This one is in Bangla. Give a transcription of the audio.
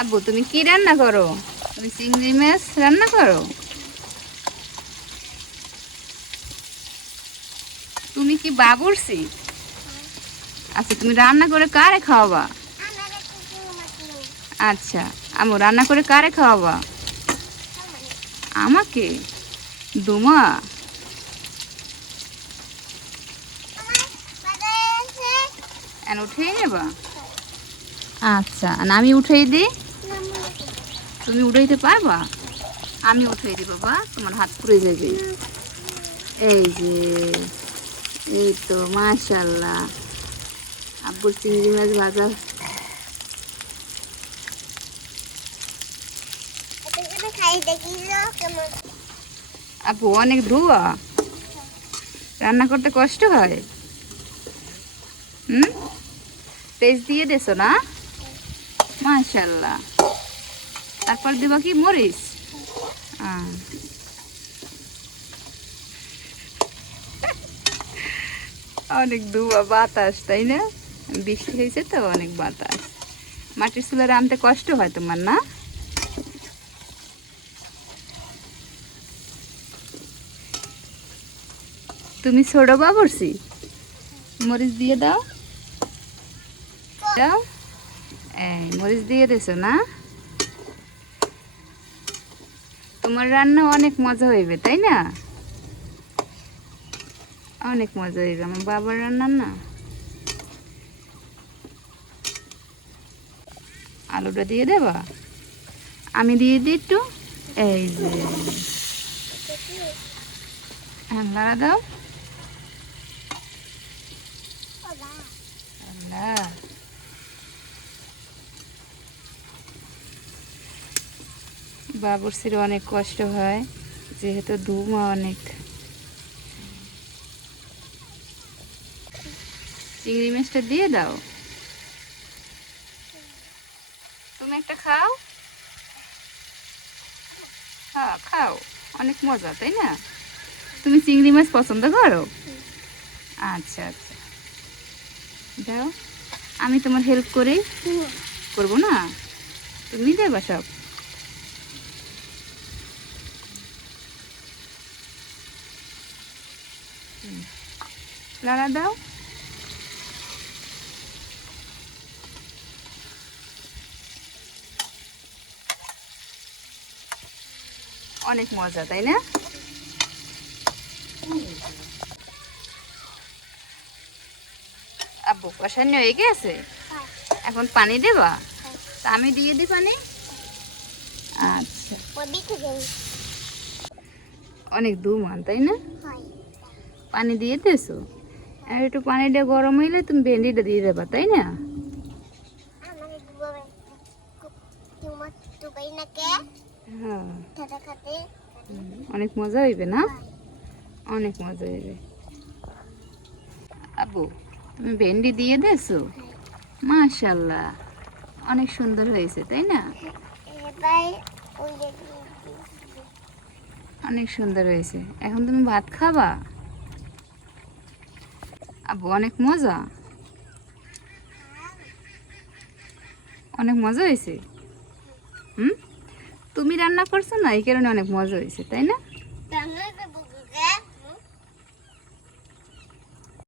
আব্বু তুমি কি রান্না করো? তুমি চিংড়ি মাছ রান্না করো? তুমি কি বাবুর্চি? আচ্ছা, তুমি রান্না করে কারে খাওয়াবা? আচ্ছা, আমু রান্না করে কারে খাওয়াবা? আমাকে? দুমা? উঠেই নেবা? আচ্ছা, আমি উঠেই দিই। তুমি উঠাইতে পারবা? আমি উঠাই দিই বাবা, তোমার হাত পুড়ে যাবে। এই যে, এই তো মাশাআল্লাহ, আব্বুর চিংড়ি মাছ ভাজা। আপু অনেক ধোয়া, রান্না করতে কষ্ট হয়। পেস্ট দিয়ে দেছো না? মাশাআল্লাহ। তারপর দিবা কি মরিচ? অনেক ধোয়া, বাতাস, তাই না? বৃষ্টি হয়েছে তো, অনেক বাতাস। মাটির চুলা রাঁধতে কষ্ট হয় তোমার, না? তুমি ছোট বাবুর্চি, মরিচ দিয়ে দাও। দাও, এই মরিচ দিয়ে দিছো না? তোমার রান্না অনেক মজা হইবে, তাই না? অনেক মজা হইবে আমার বাবার রান্না না। আলুটা দিয়ে দেবা? আমি দিয়ে দিই একটু। এই যে, হ্যাঁ লাড়া দাও। বাবুর্চির অনেক কষ্ট হয়, যেহেতু ধুমা অনেক। চিংড়ি মাছটা দিয়ে দাও। তুমি একটা খাও। হ্যাঁ খাও, অনেক মজা, তাই না? তুমি চিংড়ি মাছ পছন্দ করো? আচ্ছা আচ্ছা, দাও, আমি তোমার হেল্প করি। করবো না? তুমি দেবা সব। লাড়া দাও। অনেক মজা, তাই না? আব্বু কষানো হয়ে গেছে, এখন পানি দেবা? তা আমি দিয়ে দিই পানি। আচ্ছা, অনেক ধুমান, তাই না? পানি দিয়ে দিয়েছো, আর একটু পানিটা গরম হইলে তুমি ভেন্ডিটা দিয়ে দেবা, তাই না? হ্যাঁ, অনেক মজা হইবে না? অনেক মজা হইবে। আব্বু তুমি ভেন্ডি দিয়ে দিয়েছো? মাশাআল্লাহ, অনেক সুন্দর হয়েছে, তাই না? অনেক সুন্দর হয়েছে। এখন তুমি ভাত খাবা? আব্বু অনেক মজা, অনেক মজা হয়েছে। তুমি রান্না করছো না, এই কারণে অনেক মজা হয়েছে, তাই না?